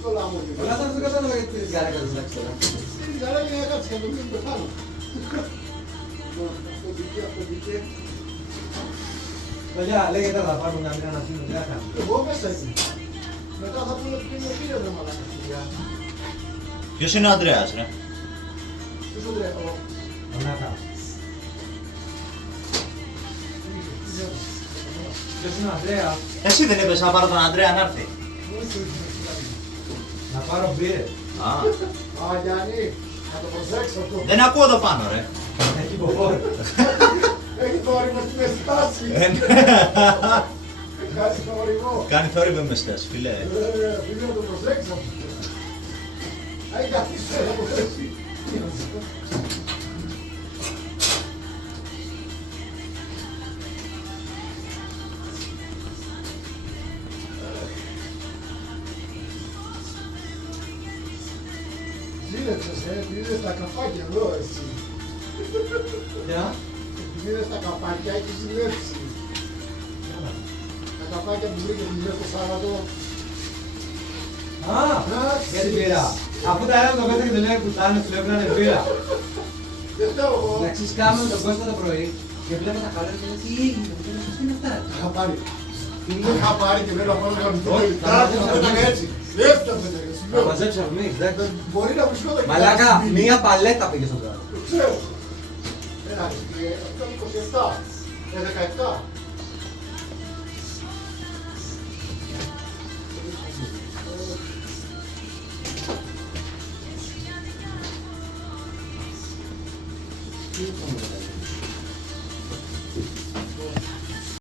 στο λάμο. Αλλά θα το κατάλαβα γιατί την καρέκα δεν εντάξει τώρα. Την καρέκα για να κάτσει, για να το μείνει πεθάνω. Αυτό μπήκε. Παλιά, λέγεται να πάρουμε να μην αναφήνουμε, τι θα κάνουμε. Εγώ μέσα εκεί. Μετά θα πούνε ότι είναι ο κύριος ρε μαλάκα. Ποιος είναι ο Ανδρέας, ρε? Ποιος ο τρέχω. Ανάκα. Ποιος είναι ο Ανδρέας? Εσύ δεν είπες να πάρω τον Ανδρέα να έρθει? Να πάρω μπύρες. Α, Α, Γιάννη, να το προσέξω αυτό. δεν ακούω εδώ πάνω, ρε. Έχει ποφόρο. Έχει το όριμο στην αισθάση. Κάνει το όριμο. Κάνει θόρυβο με στάση, φίλε. Φίλε, να το προσέξω. Έχει καθίσει να το προσέξει. Ζήλεψες, πήγες τα καφάκια εδώ, εσύ. Ποια? Πήγες τα καφάκια, έχεις ζηλέψει. Τα καφάκια που βρήκες μέσα το Σάββατο. Α, για την πύρα. Αφού τα έλεγα το πέτρα και δεν λέει κουτάνε, του λέω να είναι πύρα. Δεν φταίω εγώ. Να ξεσκάμε τον Κώστα το πρωί και βλέπω τα καλά και λέω τι έγινε, τι είναι αυτά. Χαπάρι. Είναι χαπάρι και μένω πάνω να κάνω το Όχι, Κάτι να πέταγα έτσι. Δεν φταίω έτσι. Θα μαζέψω εμείς, εντάξει. Μπορεί να βρισκόταν και Μαλάκα, κάτι σπίτι. μία παλέτα πήγε στο πράγμα. Το ξέρω. Αυτό είναι 27. 17.